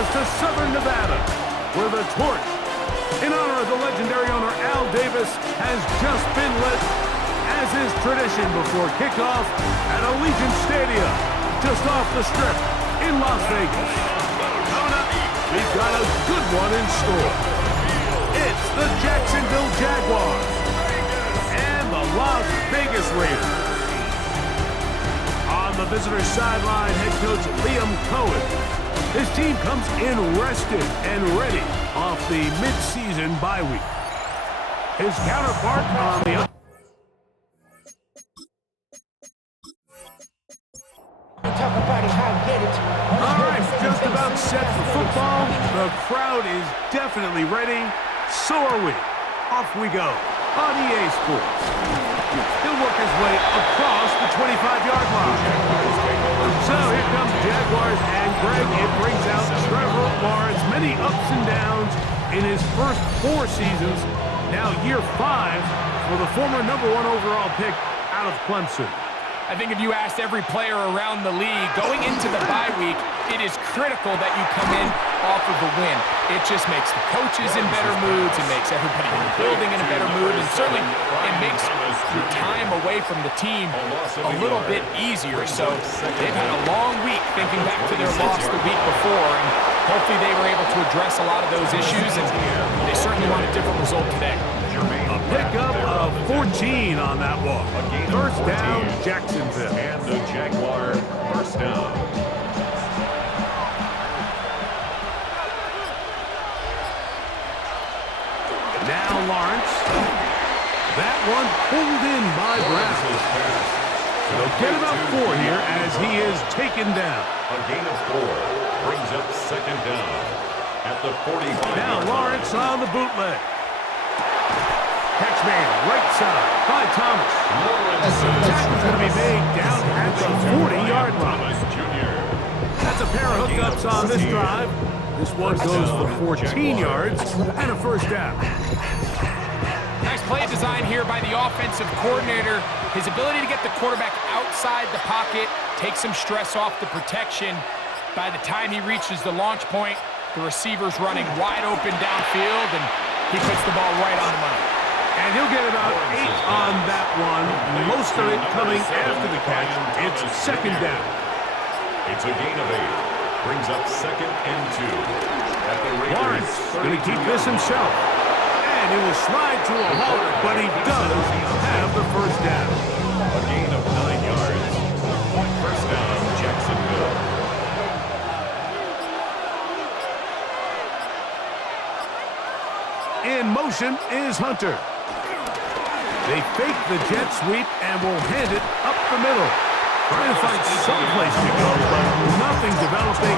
us to Southern Nevada, where the torch, in honor of the legendary owner Al Davis, has just been lit, as is tradition before kickoff at Allegiant Stadium, just off the Strip in Las Vegas. Coming up, we've got a good one in store. It's the Jacksonville Jaguars and the Las Vegas Raiders. On the visitor's sideline, head coach Liam Cohen. His team comes in rested and ready off the mid-season bye week. His counterpart on the other. All right, just about set for football. The crowd is definitely ready. So are we. Off we go on EA Sports. He'll work his way across the 25-yard line. So here comes the Jaguars, and Greg, it brings out Trevor Lawrence. Many ups and downs in his first 4 seasons. Now year 5 for the former #1 overall pick out of Clemson. I think if you asked every player around the league going into the bye week, it is critical that you come in off of a win. It just makes the coaches in better moods. It makes everybody in the building in a better mood. And certainly it makes your time away from the team a little bit easier. So they've had a long week thinking back to their loss the week before. And hopefully they were able to address a lot of those issues. And they certainly want a different result today. A pickup of 14 on that walk. First down, Jacksonville. And the Jaguar first down. Now Lawrence. That one pulled in by Brown. They'll get about 4 here as he is taken down. A gain of 4 brings up second down at the 45. Now Lawrence on the bootleg. Catch made right side by Thomas. Tackle's going to be made down at the 40-yard line. That's a pair of hookups on this drive. This one goes for 14 yards and a first down. Nice play design here by the offensive coordinator. His ability to get the quarterback outside the pocket, take some stress off the protection. By the time he reaches the launch point, the receiver's running wide open downfield, and he puts the ball right on the money. And he'll get about 8 on that one, most of it coming after the catch. It's second down. It's a gain of 8. Brings up second and 2. At the Lawrence going to keep this himself. And he will slide to a halt, but he does have the first down. A gain of 9 yards. First down, Jacksonville. In motion is Hunter. They fake the jet sweep and will hand it up the middle. Trying to find some place to go, but nothing developing.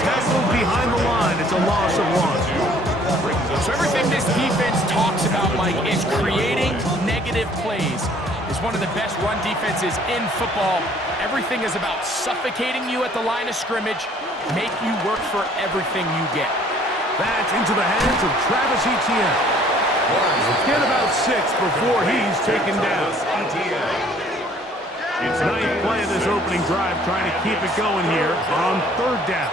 Tackled behind the line. It's a loss of 1. So everything this defense talks about, Mike, is creating negative plays. It's one of the best run defenses in football. Everything is about suffocating you at the line of scrimmage, make you work for everything you get. That's into the hands of Travis Etienne. Get about 6 before he's taken down. Ninth play of this opening drive, trying to keep it going here on third down.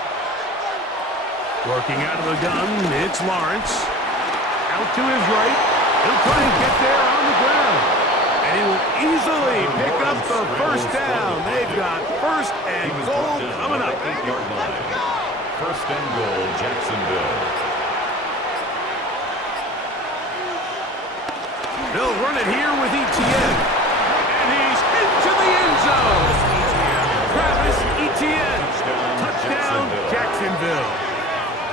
Working out of the gun, it's Lawrence. Out to his right. He'll try and get there on the ground. And he will easily pick up the first down. They've got first and goal coming up. 8-yard line. First and goal, Jacksonville. They'll run it here with Etienne. And he's into the end zone. Travis Etienne. Touchdown, Jacksonville.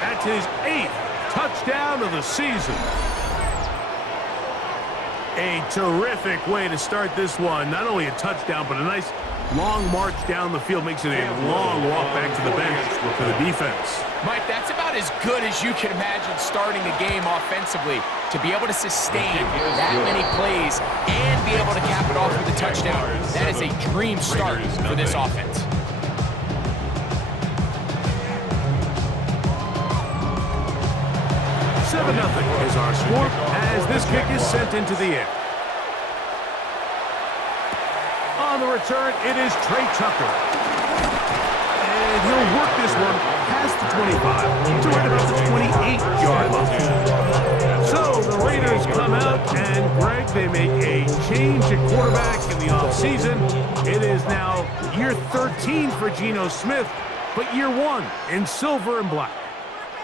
That's his 8th touchdown of the season. A terrific way to start this one. Not only a touchdown, but a nice long march down the field. Makes it a long walk back to the bench for the defense. Mike, that's about as good as you can imagine starting a game offensively. To be able to sustain that many plays and be able to cap it off with a touchdown, that is a dream start for this offense. Nothing is our score as this kick is sent into the air. On the return, it is Trey Tucker. And he'll work this one past the 25 to right about the 28-yard line. So the Raiders come out, and Greg, they make a change at quarterback in the offseason. It is now year 13 for Geno Smith, but year 1 in silver and black.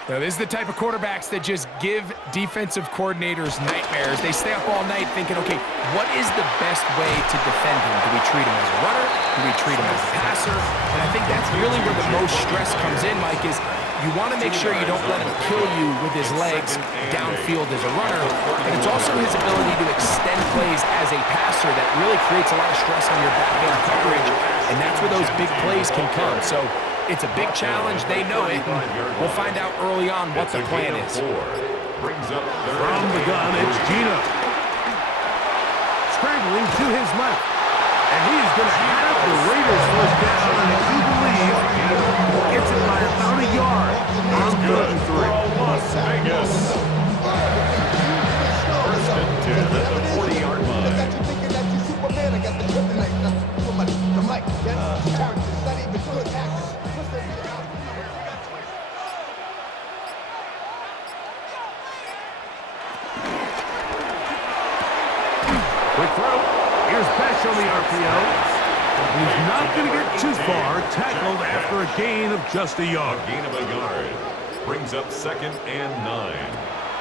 Now, this is the type of quarterbacks that just give defensive coordinators nightmares. They stay up all night thinking, okay, what is the best way to defend him? Do we treat him as a runner? Do we treat him as a passer? And I think that's really where the most stress comes in, Mike, is you want to make sure you don't let him kill you with his legs downfield as a runner. And it's also his ability to extend plays as a passer that really creates a lot of stress on your back end coverage. And that's where those big plays can come. So it's a big challenge. They know it. We'll find out early on what the plan is. From the gun, it's Geno. Scrambling to his left. And he's going to have the Raiders first down, and I do believe gets it by about a yard on 3rd and 3. Las Vegas. First and 10 at the 40-yard line. I got you thinking that you Superman. I got the kryptonite. The mic. That's character. It's not even good acting. Quick throw. Here's Besh on the RPO. He's not going to get too far. Tackled after a gain of just a yard. A gain of a yard. Brings up 2nd and 9.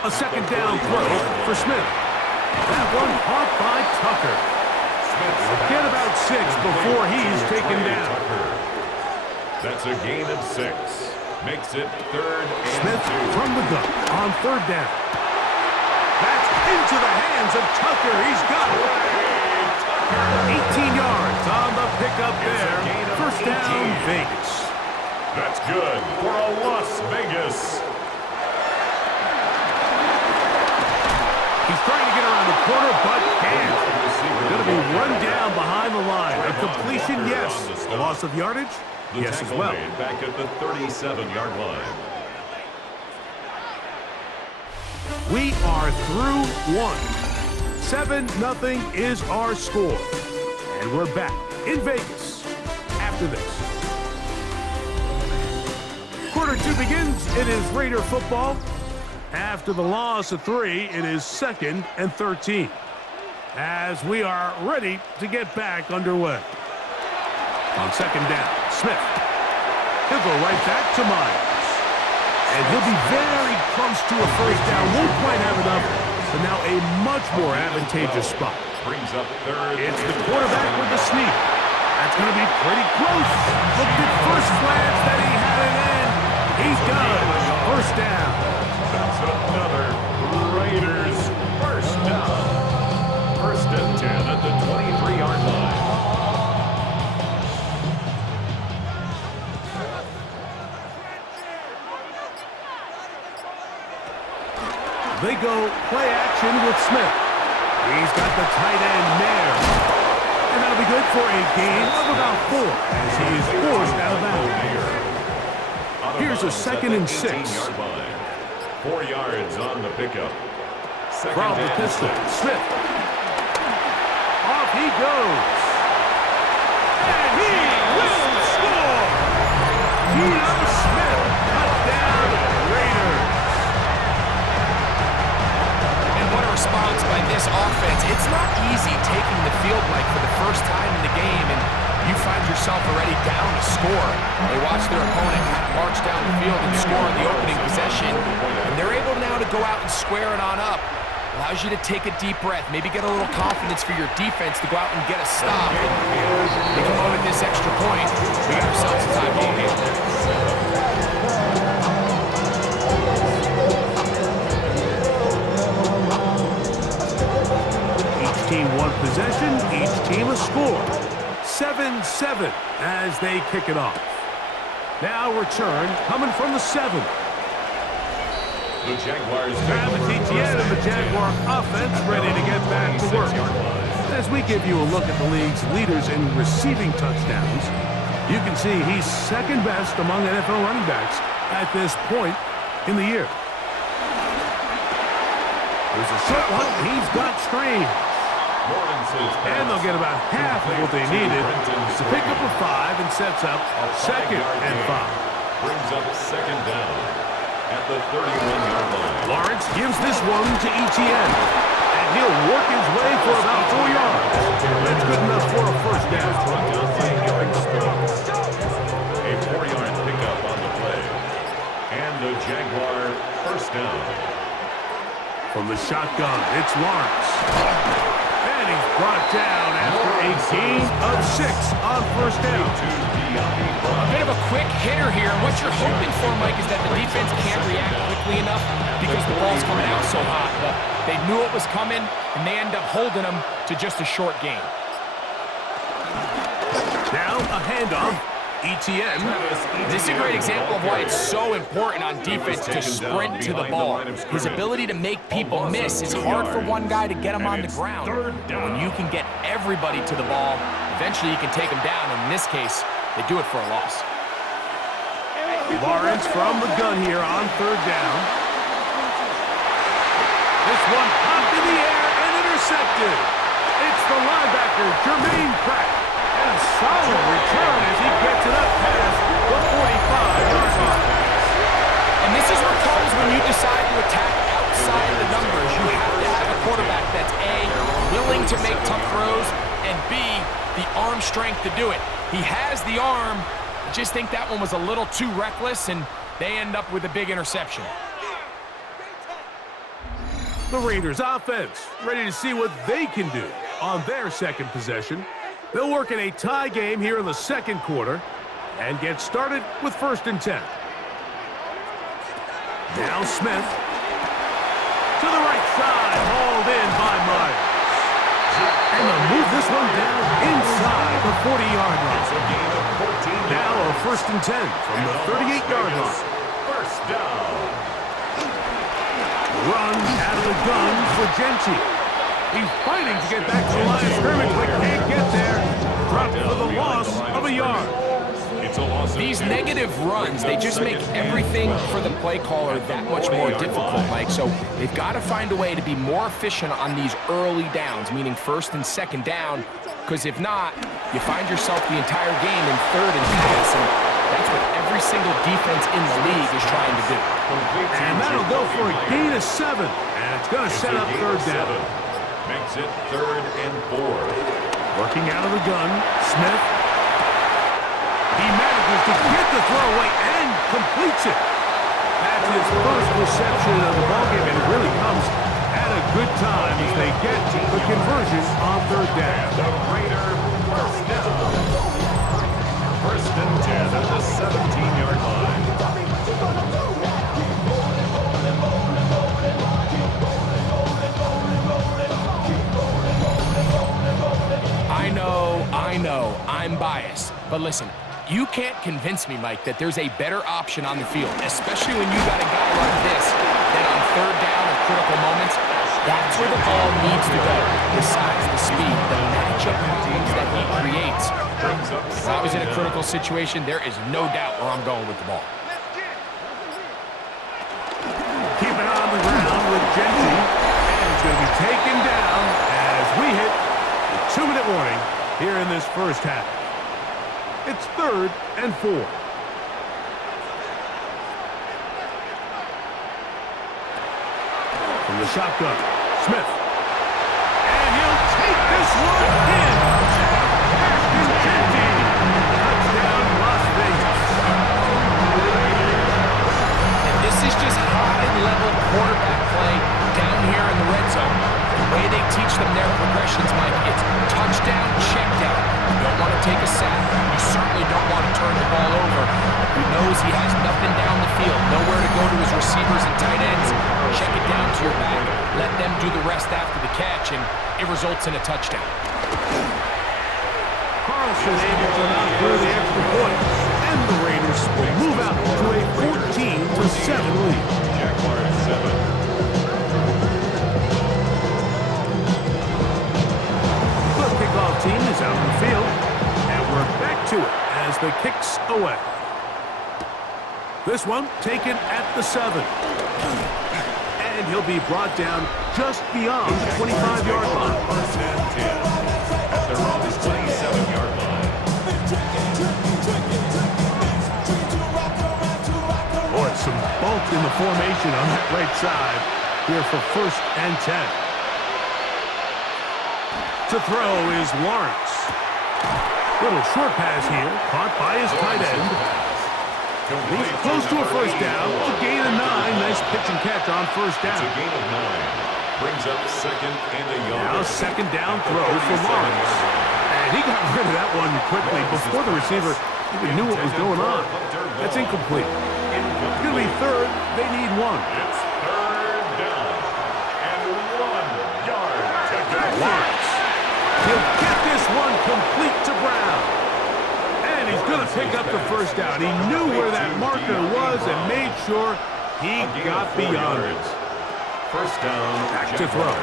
A second down throw for Smith. That one caught by Tucker. He'll get about 6 before he's taken down. That's a gain of 6. Makes it 3rd and Smith 2. from the gun on 3rd down. That's into the hands of Tucker. He's got it. 18 yards on the pickup there. First down, Vegas. That's good for a Las Vegas. He's trying to get around the corner, but can't. Going to be run down behind the line. A completion, yes. A loss of yardage, yes as well. Back at the 37-yard line. We are through 1. 7-0 is our score. And we're back in Vegas after this. Quarter 2 begins. It is Raider football. After the loss of 3, it is 2nd and 13. As we are ready to get back underway. On 2nd down, Smith. He'll go right back to Myers. And he'll be very close to a first down. Won't quite have enough, but now a much more advantageous spot. Brings up 3rd. It's the quarterback with the sneak. That's going to be pretty close. Looked at first glance that he had it in. He does. First down. That's another Raiders first down. 1st and 10 at the 23-yard line. They go play action with Smith. He's got the tight end there. And that'll be good for a gain of about 4 as he is forced out of bounds. Here's a 2nd and 6. 4 yards on the pickup. From the pistol, Smith. Off he goes. And he will score! Geno Smith, touchdown, Raiders. And what a response by this offense. It's not easy taking the field, Mike, for the first time in the game, and you find yourself already down to score. They watch their opponent kind of march down the field and score on the opening possession, and they're able now to go out and square it on up. Allows you to take a deep breath, maybe get a little confidence for your defense to go out and get a stop. And they come home with this extra point. We got ourselves a tie ball game. Each team one possession, each team a score. 7-7 as they kick it off. Now return coming from the 7. The Jaguars. Travis Etienne and the Jaguar offense ready to get back to work. As we give you a look at the league's leaders in receiving touchdowns, you can see he's second best among NFL running backs at this point in the year. There's a short one. He's got Strange. And they'll get about half of what they needed to pick up a 5 and sets up 2nd and 5. brings up second down at the 31-yard line. Lawrence gives this one to ETN, and he'll work his way for about 4 yards. That's good enough for a first down. Brought down by M26. A 4-yard pickup on the play. And a Jaguar first down. From the shotgun, it's Lawrence. And he's brought down after a gain of 6 on first down. A bit of a quick hitter here. What you're hoping for, Mike, is that the defense can't react quickly enough because the ball's coming out so hot. But they knew it was coming, and they end up holding them to just a short gain. Now a handoff. ETN. This is a great example of why it's so important on defense to sprint to the ball. His ability to make people miss is hard for one guy to get him on the ground. But when you can get everybody to the ball, eventually you can take them down. And in this case, they do it for a loss. Lawrence from the gun here on third down. This one popped in the air and intercepted. It's the linebacker, Jermaine Pratt. And a solid return as he gets it up past the 45-yard line. And this is what comes when you decide to attack outside the numbers. You have to have a quarterback that's A, willing to make tough throws, and B, the arm strength to do it. He has the arm. I just think that one was a little too reckless, and they end up with a big interception. The Raiders offense ready to see what they can do on their second possession. They'll work in a tie game here in the second quarter and get started with 1st and 10. Now Smith to the right side, hauled in by Myers. And they'll move this one down inside the 40-yard line. Now a 1st and 10 from the 38-yard line. First down. Run out of the gun for Genty. He's fighting to get back to the line of scrimmage, but can't get there. Dropped for the loss of a yard. These negative runs, they just make everything for the play caller that much more difficult, Mike. So they've got to find a way to be more efficient on these early downs, meaning 1st and 2nd down, because if not, you find yourself the entire game in 3rd and pass, and that's what every single defense in the league is trying to do. And that'll go for a gain of 7, and it's going to set up 3rd down. Makes it 3rd and 4. Working out of the gun, Smith. He manages to get the throw away and completes it. That's his first reception of the ballgame, and it really comes at a good time as they get the conversion on 3rd down. The Raider first down. 1st and 10 at the 17-yard line. I know, I'm biased. But listen, you can't convince me, Mike, that there's a better option on the field, especially when you got a guy like this that on 3rd down or critical moments, that's where the ball needs to go. The size, the speed, the matchup problems that he creates. If I was in a critical situation, there is no doubt where I'm going with the ball. Keep it on the ground with Genty, and it's going to be taken down as we hit the 2-minute warning here in this first half. It's 3rd and 4. From the shotgun, Smith. And he'll take this one in. Ashton Genty. Touchdown, Las Vegas. And this is just high-level quarterback play down here in the red zone. The way they teach them their progressions, Mike, it's touchdown, check down. You don't want to take a sack. You certainly don't want to turn the ball over. He knows he has nothing down the field, nowhere to go to his receivers and tight ends. Check it down to your back. Let them do the rest after the catch, and it results in a touchdown. Carlson able to knock through the extra point, and the Raiders will move out to a 14-7 lead. Jaguars 7. Kickoff team is out on the field, and we're back to it as the kick's away. This one taken at the 7. And he'll be brought down just beyond the 25-yard line. 1st and 10 at their own 27-yard line. some bulk in the formation on that right side here for 1st and 10. To throw is Lawrence. Little short pass here, caught by his tight end. He's close to a 1st down. A gain of 9. Nice pitch and catch on 1st down. It's a gain of 9. Brings up 2nd and a yard. Now 2nd down throw for Lawrence. And he got rid of that one quickly before the receiver even knew what was going on. That's incomplete. It's going to be 3rd. They need 1. It's 3rd down and 1 yard to go. Lawrence. He'll get this one complete to Brown. And he's going to pick up the 1st down. He knew where that marker was and made sure he got beyond it. 1st down. Back to throw.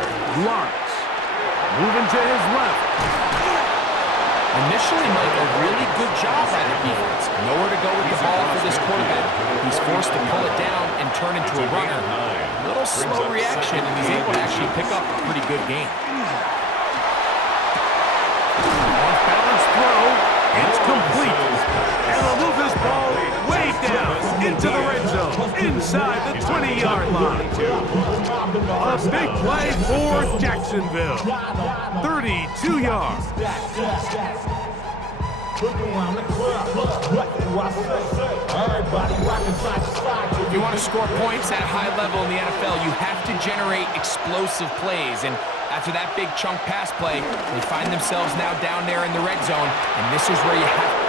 Lawrence. Moving to his left. Initially, Mike, a really good job by the defense. Nowhere to go with the ball for this quarterback. He's forced to pull it down and turn into a runner. A little slow reaction, and he's able to actually pick up a pretty good game. Off-balance throw. It's complete. And they'll move this ball way down into the red zone, inside the 20-yard line. A big play for Jacksonville. 32 yards. If you want to score points at a high level in the NFL, you have to generate explosive plays. And after that big chunk pass play, they find themselves now down there in the red zone. And this is where you have to...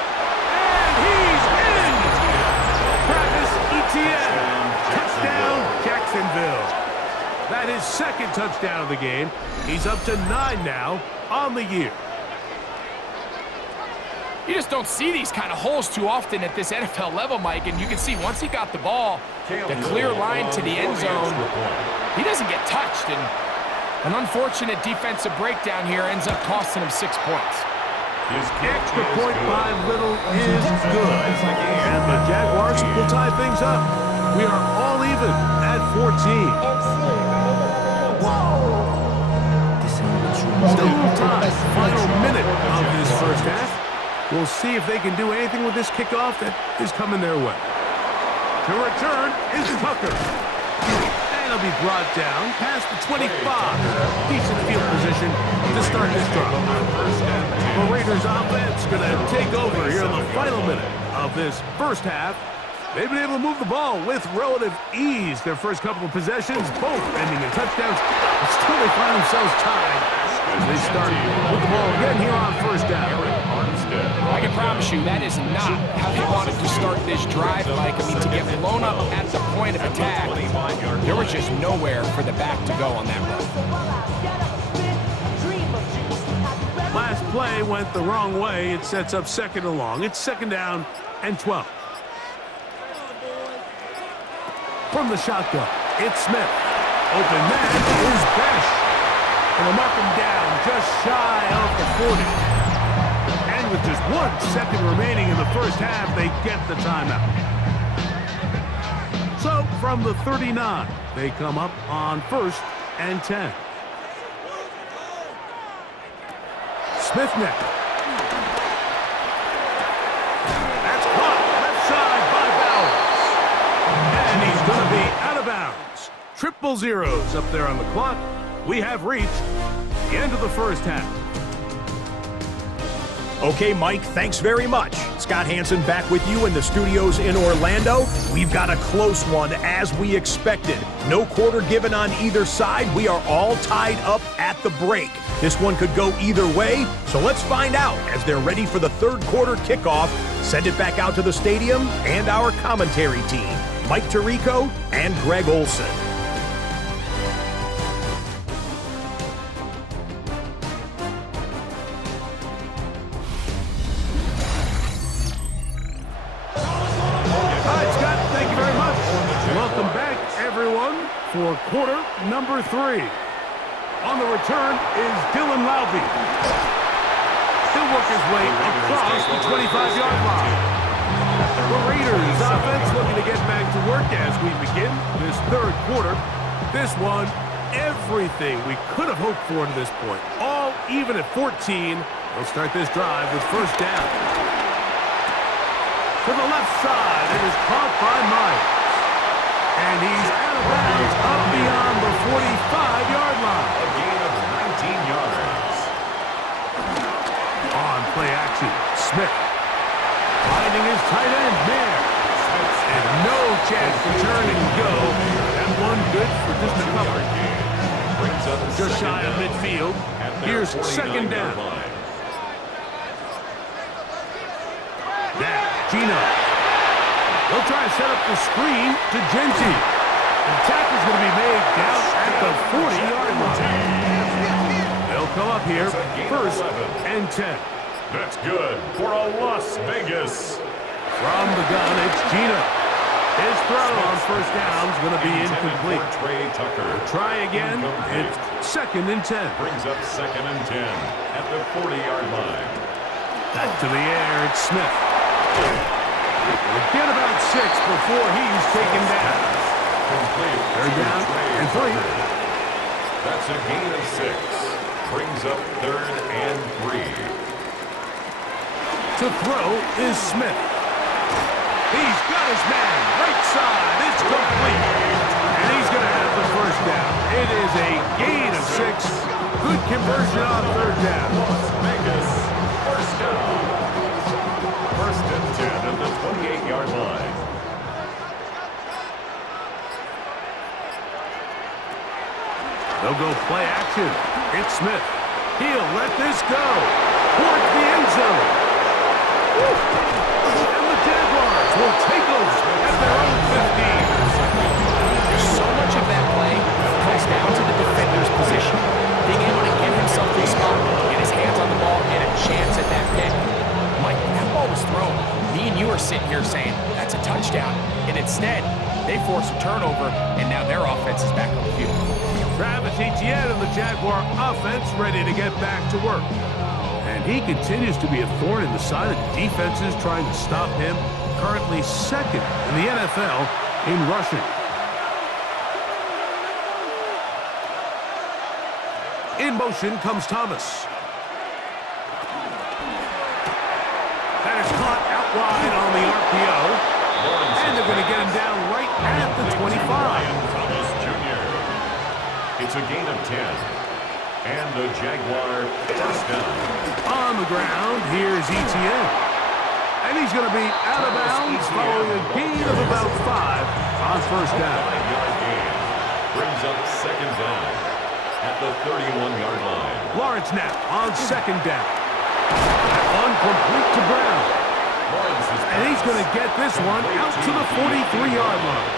And he's in! Travis Etienne. Touchdown, Jacksonville. That is 2nd touchdown of the game. He's up to 9 now on the year. You just don't see these kind of holes too often at this NFL level, Mike. And you can see once he got the ball, the clear line to the end zone, he doesn't get touched. And an unfortunate defensive breakdown here ends up costing him 6 points. Extra point by Little is good. And the Jaguars will tie things up. We are all even at 14. Still time. Final minute of this 1st half. We'll see if they can do anything with this kickoff that is coming their way. To return is Tucker. And he'll be brought down past the 25. Decent field position to start this drive. The Raiders offense going to take over here in the final minute of this 1st half. They've been able to move the ball with relative ease. Their first couple of possessions, both ending in touchdowns, but still they find themselves tied as they start with the ball again here on 1st down. I can promise you that is not how they wanted to start this drive, Mike. I mean, to get blown up at the point of attack, there was just nowhere for the back to go on that run. Last play went the wrong way. It sets up 2nd and long. It's 2nd down and 12. From the shotgun, it's Smith. Open man is Besh. And they'll mark him down just shy of the 40. And with just 1 second remaining in the 1st half, they get the timeout. So from the 39, they come up on 1st and 10. Smith now. That's caught left side by Bowers. And he's going to be out of bounds. Triple zeros up there on the clock. We have reached the end of the 1st half. Okay, Mike, thanks very much. Scott Hansen back with you in the studios in Orlando. We've got a close one as we expected. No quarter given on either side. We are all tied up at the break. This one could go either way, so let's find out as they're ready for the 3rd quarter kickoff. Send it back out to the stadium and our commentary team, Mike Tirico and Greg Olson. For quarter number 3. On the return is Dylan Laube. He'll work his way across the 25-yard line. The Raiders offense looking to get back to work as we begin this 3rd quarter. This one, everything we could have hoped for to this point. All even at 14. They'll start this drive with 1st down. To the left side, it is caught by Myers. And he's out of bounds up beyond the 45-yard line. A gain of 19 yards. On play action, Smith. Finding his tight end there. And no chance to turn and go. That one good for just a couple. Just shy of midfield. Here's second down. Now, Gino. They'll try to set up the screen to Genty. The tackle's going to be made down at the 40-yard line. They'll come up here, first and 10. That's good for a Las Vegas. From the gun, it's Gino. His throw on first down is going to be incomplete. Trey Tucker. Try again. It's second and 10. Brings up second and 10 at the 40-yard line. Back to the air, it's Smith. We'll get about 6 before he's taken down. Complete. Third down and 3. That's a gain of 6. Brings up third and 3. To throw is Smith. He's got his man. Right side. It's complete. And he's going to have the first down. It is a gain of 6. Good conversion on third down. Las Vegas, first down. First and 10 at the 28-yard line. They'll go play action. It's Smith. He'll let this go towards the end zone. And the Jaguars will take over at their own 15. So much of that play comes down to the defender's position. Being able to get himself to a spot, get his hands on the ball, and a chance at that pick. Mike, when that ball was thrown, me and you are sitting here saying, that's a touchdown. And instead, they force a turnover, and now their offense is back on the field. Travis Etienne and the Jaguar offense ready to get back to work. And he continues to be a thorn in the side of defenses trying to stop him. Currently second in the NFL in rushing. In motion comes Thomas. That is caught out wide on the RPO. And they're going to get him down right at the 25. Thomas Jr. It's a gain of 10. And the Jaguar first down. On the ground, here's Etienne. And he's going to be out of bounds following a gain of about 5 on first down. 5-yard gain. Brings up second down at the 31-yard line. Lawrence now on second down. That one complete to Brown. And he's going to get this one out to the 43-yard line.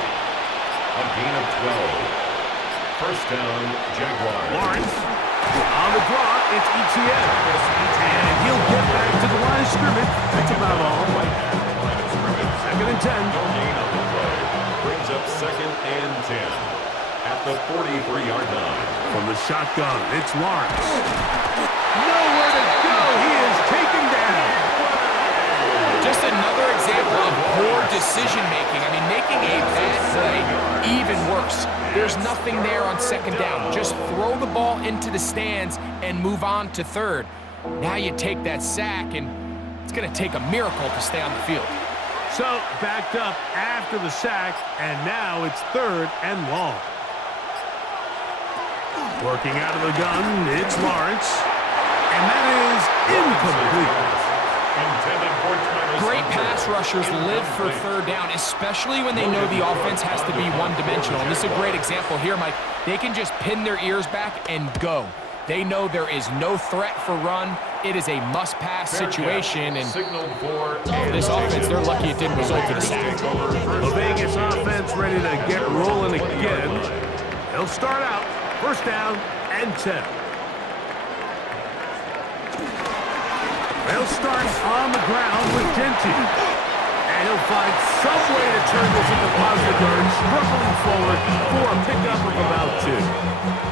A gain of 12. First down, Jaguars. Lawrence on the draw, it's Etienne. And he'll get back to the line of scrimmage. That's about all. Second and 10. No gain on the play. Brings up second and 10 at the 43-yard line. From the shotgun, it's Lawrence. Nowhere to go. He is taken down. Just another example of poor decision-making. I mean, making a bad play even worse. There's nothing there on second down. Just throw the ball into the stands and move on to third. Now you take that sack, and it's going to take a miracle to stay on the field. So, backed up after the sack, and now it's third and long. Working out of the gun, it's Lawrence. And that is incomplete. Great pass rushers live for third down, especially when they know the offense has to be one-dimensional. And this is a great example here, Mike. They can just pin their ears back and go. They know there is no threat for run. It is a must-pass situation, and this offense, they're lucky it didn't result in a sack. The Vegas offense ready to get rolling again. They'll start out first down and 10. They'll start on the ground with Genty. And he'll find some way to turn this into positive yards, struggling forward for a pickup of about 2.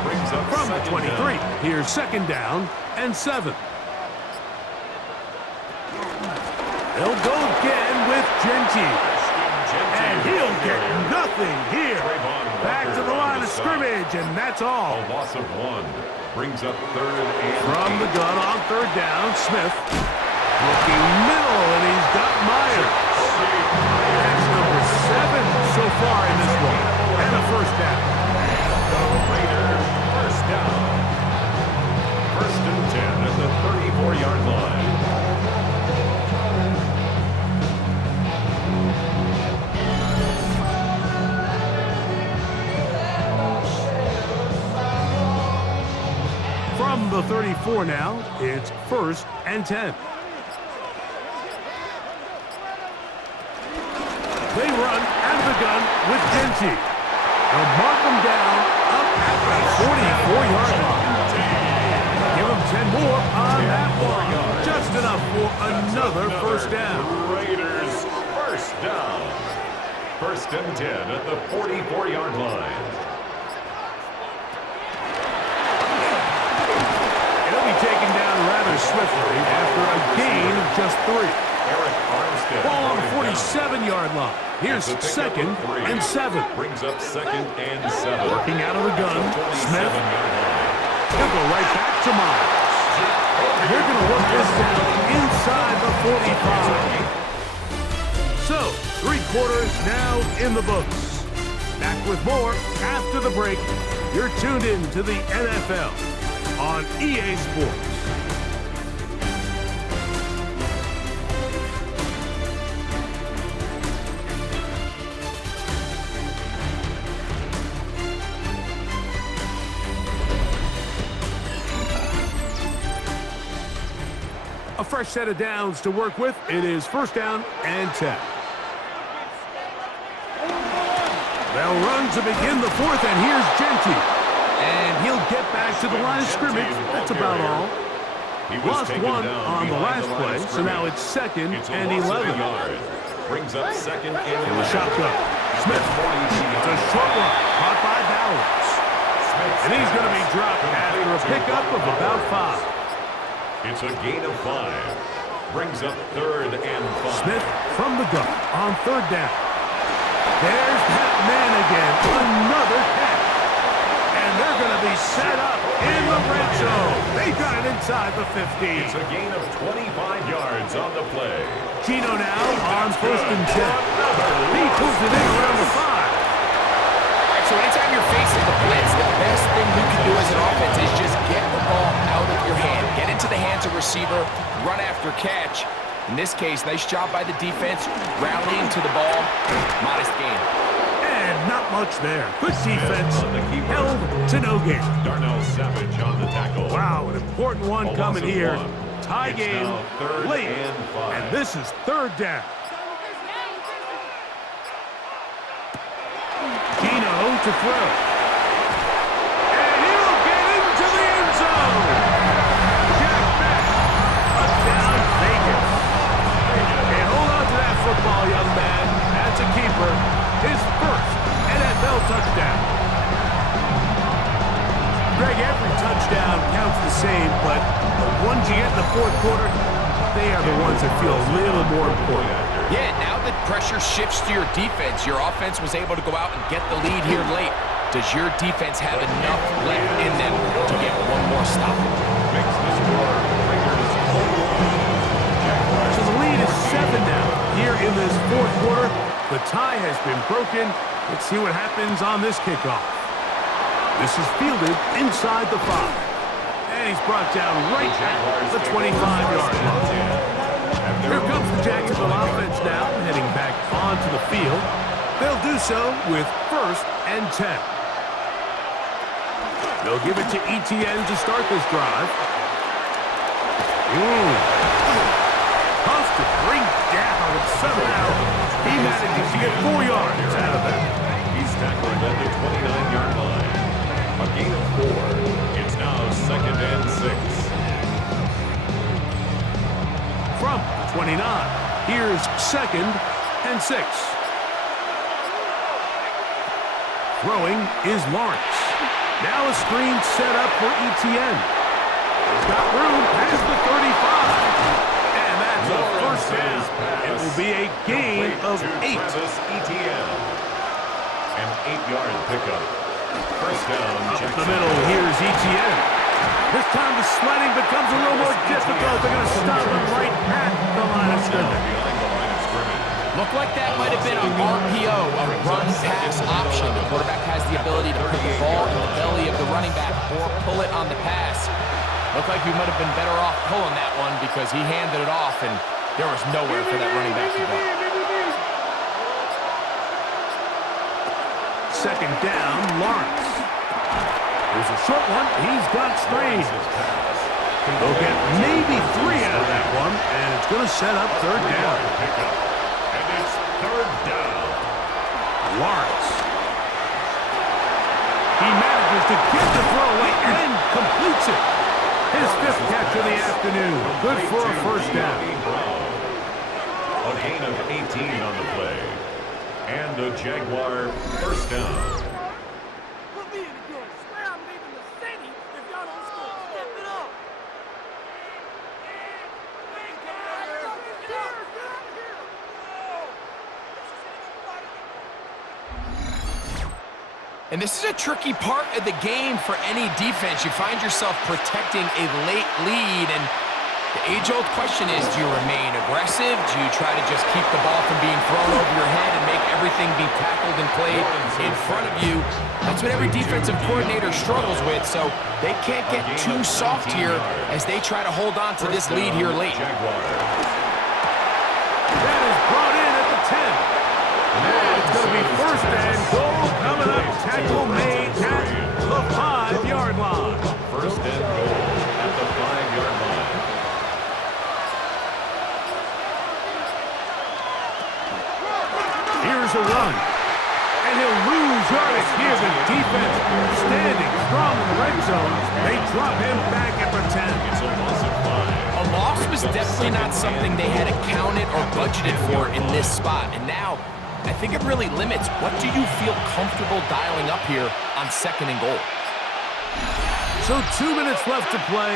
Brings up From the 23, down. here's second down and 7. They'll go again with Genty. And he'll get nothing here. Back to the line of scrimmage, and that's all. A loss of 1. Brings up third and From the gun on third down, Smith. Looking middle, and he's got Myers. That's number 7 so far in this one. first down. The Raider first down. First and 10 at the 34-yard line. From the 34 now, it's first and 10. They run out of the gun with Genty. They'll mark them down up at the 44-yard line. Give them 10 more on that one. Just enough for another first down. Raiders first down. First and 10 at the 44-yard line. It'll be taken down rather swiftly after a gain of just 3. Ball on the 47-yard line. Here's second and 7. Brings up second and 7. Working out of the gun, Smith. He'll go right back to Miles. And they're going to work this down inside the 45. So, 3 quarters now in the books. Back with more after the break. You're tuned in to the NFL on EA Sports. A fresh set of downs to work with. It is first down and 10. They'll run to begin the 4th, and here's Genty. And he'll get back to the line of scrimmage. That's about all. Lost 1 on the last play, so now it's second and 11. Brings up second and 11. In the shotgun. Smith. It's a short one, caught by Bowers. And he's going to be dropped after a pickup of about 5. It's a gain of 5. Brings up third and 5. Smith from the gun on 3rd down. There's that man again. Another catch. And they're going to be set up in the red zone. They got it inside the 15. It's a gain of 25 yards on the play. Gino now on first and 10. He pulls it in around the 5. So anytime you're facing the blitz, the best thing you can do as an offense is just get the ball out of your hand. Get into the hands of receiver, run after catch. In this case, nice job by the defense, rallying to the ball. Modest gain. And not much there. Good defense. Held to no gain. Darnell Savage on the tackle. Wow, an important one coming here. Tie game late. And this is 3rd down. Gino to throw. And he'll get into the end zone. Jack Beck. Touchdown, Vegas. And hold on to that football, young man. That's a keeper. His first NFL touchdown. Greg, every touchdown counts the same, but the ones you get in the 4th quarter, they are the ones that feel a little more important. Yeah, now that pressure shifts to your defense, your offense was able to go out and get the lead here late. Does your defense have enough left in them to get one more stop? Makes the score. Raiders hold on. Jaguars. So the lead is 7 now. Here in this 4th quarter, the tie has been broken. Let's see what happens on this kickoff. This is fielded inside the 5. And he's brought down right at the 25-yard line. Here comes the Jacksonville offense now, heading back onto the field. They'll do so with first and 10. They'll give it to ETN to start this drive. Tough to bring down, and somehow he manages to get 4 yards out of that. He's tackled at the 29-yard line. A gain of 4. It's now second and 6. From 29, here's second and 6. Throwing is Lawrence. Now a screen set up for ETN. He's got room past the 35. And that's a first down. It will be a gain of 8. ETN. An 8-yard pickup. First down. Up the middle, here's ETN. This time the sledding becomes a little more difficult. They're going to stop him right at the line of scrimmage. Looked like that might have been an RPO, a run-pass option. The quarterback has the ability to put the ball in the belly of the running back or pull it on the pass. Looked like he might have been better off pulling that one because he handed it off, and there was nowhere for that running back to go. Second down, Lawrence. There's a short one. He's got Strange. They'll get maybe 3 out of that one, and it's going to set up third down. And it's third down. Lawrence. He manages to get the throw away and completes it. His 5th catch of the afternoon. Good for a first down. A gain of 18 on the play. And a Jaguar first down. Put me in the good. Swear I'm leaving the city if y'all don't score. Step it up. And this is a tricky part of the game for any defense. You find yourself protecting a late lead, and the age-old question is, do you remain aggressive? Do you try to just keep the ball from being thrown over your head and make everything be tackled and played in front of you? That's what every defensive coordinator struggles with, so they can't get too soft here as they try to hold on to this lead here late. That is brought in at the 10. And it's going to be first and goal coming up. Tackle made at the 5-yard line. First and goal at the 5-yard line. Here's a run. And he'll lose yardage. Here's a defense standing strong in the red zone. They drop him back at the 10. It's a loss of 5. A loss was definitely not something they had accounted or budgeted for in this spot, and now I think it really limits what do you feel comfortable dialing up here on second and goal. So 2 minutes left to play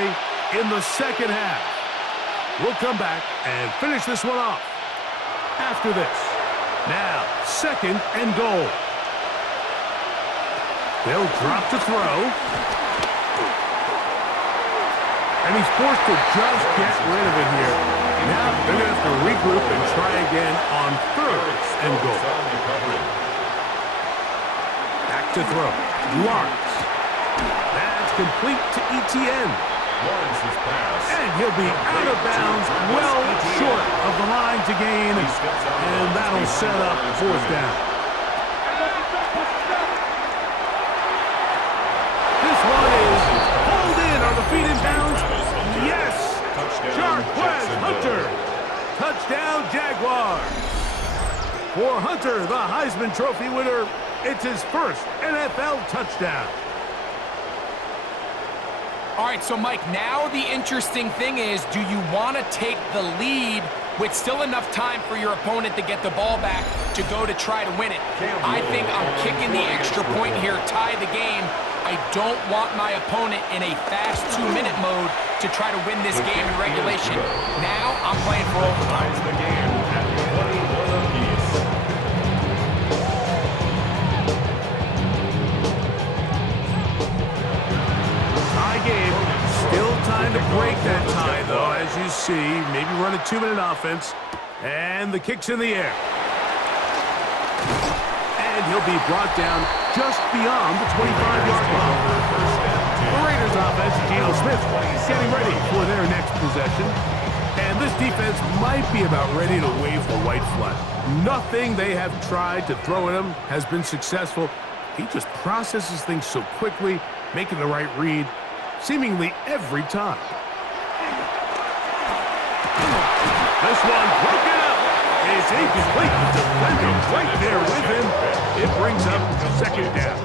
in the second half. We'll come back and finish this one off after this. Now, second and goal. They'll drop to throw. And he's forced to just get rid of it here. Now they're going to have to regroup and try again on third and goal. Back to throw. Lawrence. That's complete to Etienne. Lawrence's pass. And he'll be out of bounds, well short of the line to gain. And that'll set up fourth down. This one is pulled in. Are the feet in bounds? Yes! Jaguars Hunter. Touchdown, Jaguars. For Hunter, the Heisman Trophy winner, it's his first NFL touchdown. All right, so Mike, now the interesting thing is, do you want to take the lead with still enough time for your opponent to get the ball back to go to try to win it? I think I'm kicking the extra point here, tie the game. I don't want my opponent in a fast 2-minute mode to try to win this game in regulation. Now I'm playing for overtime. The game at 21 apiece. Tie game. Still time to break that tie, though, as you see. Maybe run a 2-minute offense. And the kick's in the air. And he'll be brought down just beyond the 25-yard line. The Raiders offense, Geno Smith, getting ready for their next possession. And this defense might be about ready to wave the white flag. Nothing they have tried to throw at him has been successful. He just processes things so quickly, making the right read seemingly every time. This one broken up. It's incomplete. The defender right there with him. It brings up second down.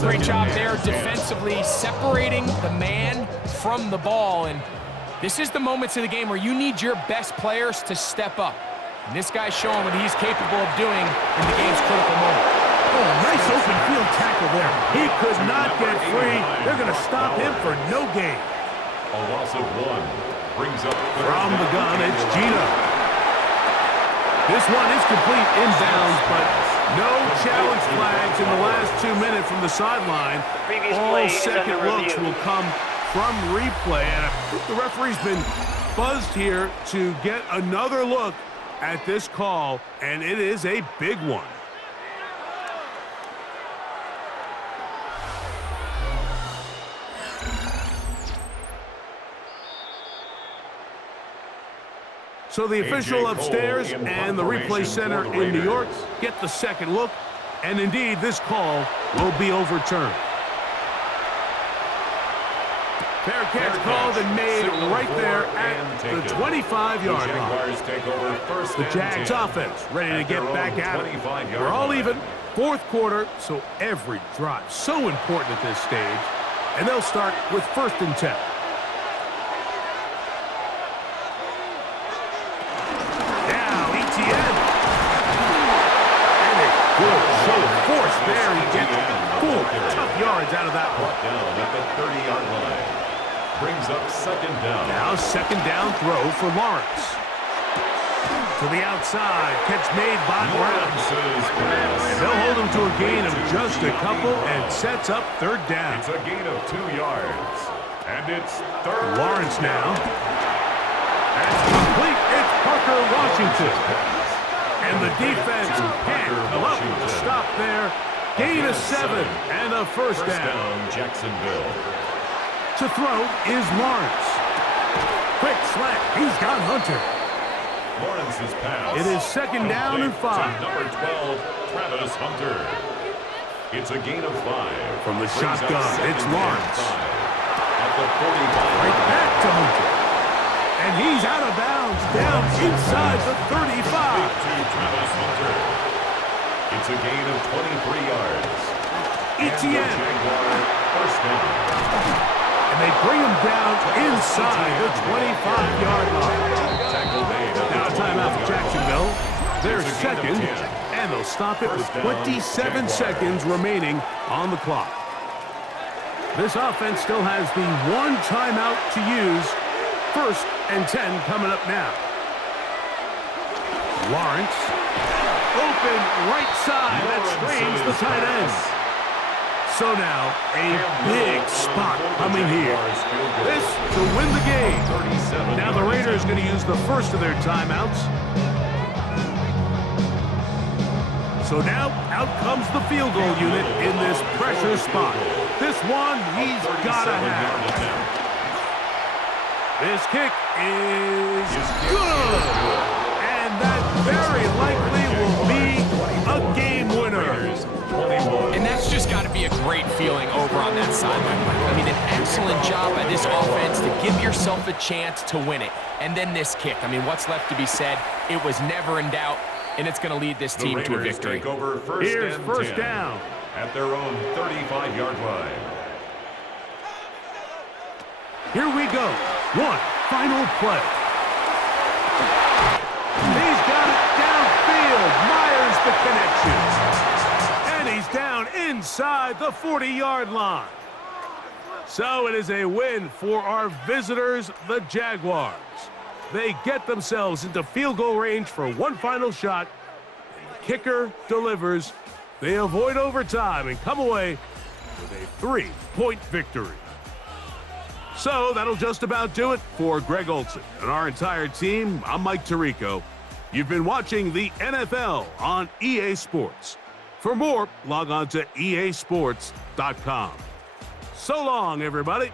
Great job there defensively, separating the man from the ball. And this is the moments of the game where you need your best players to step up. And this guy's showing what he's capable of doing in the game's critical moment. Oh, nice open field tackle there. He could not get free. They're going to stop him for no gain. A loss of 1 brings up From the gun, it's Geno. This one is complete inbounds, but no challenge flags in the last 2 minutes from the sideline. All second looks will come from replay. And I think the referee's been buzzed here to get another look at this call, and it is a big one. So the official upstairs and the replay center in New York get the second look, and indeed this call will be overturned. Fair catch called and made right there at the 25-yard line. The Jags offense ready to get back at it. We're all even, fourth quarter, so every drive so important at this stage, and they'll start with 1st and 10. Good show of force there. He gets 4 tough yards out of that one. Down at the 30-yard line. Brings up 2nd down. Now 2nd down throw for Lawrence. To the outside. Catch made by Brown. And they'll hold him to a gain of just a couple and sets up 3rd down. It's a gain of 2 yards. And it's 3rd Lawrence now. That's complete. It's Parker Washington. And the defense can't come up with a stop there. Gain of 7 and a 1st down. Jacksonville. To throw is Lawrence. Quick slant. He's got Hunter. Lawrence's pass. It is 2nd down and 5. Number 12, Travis Hunter. It's a gain of 5. From the shotgun, it's Lawrence. At the 45. Right back to Hunter. And he's out of bounds, down inside the 35. To Travis Hunter. It's a gain of 23 yards. Etienne. Jaguar, 1st down. And they bring him down inside the 25-yard line. Now a timeout for Jacksonville. They're 2nd, and they'll stop it with 27 seconds remaining on the clock. This offense still has the 1 timeout to use. 1st and 10 coming up now. Lawrence. Open right side. That strains the tight end. So now a big spot coming here. This to win the game. Now the Raiders going to use the first of their timeouts. So now out comes the field goal unit in this pressure spot. This one he's got to have. This kick is good. And that very likely will be a game winner. And that's just got to be a great feeling over on that sideline. I mean, an excellent job by this offense to give yourself a chance to win it. And then this kick. I mean, what's left to be said? It was never in doubt, and it's going to lead this team to a victory. Here's 1st down. At their own 35-yard line. Here we go. One final play. He's got it downfield. Myers the connection. And he's down inside the 40-yard line. So it is a win for our visitors, the Jaguars. They get themselves into field goal range for one final shot. And the kicker delivers. They avoid overtime and come away with a 3-point victory. So that'll just about do it for Greg Olsen and our entire team. I'm Mike Tirico. You've been watching the NFL on EA Sports. For more, log on to easports.com. So long, everybody.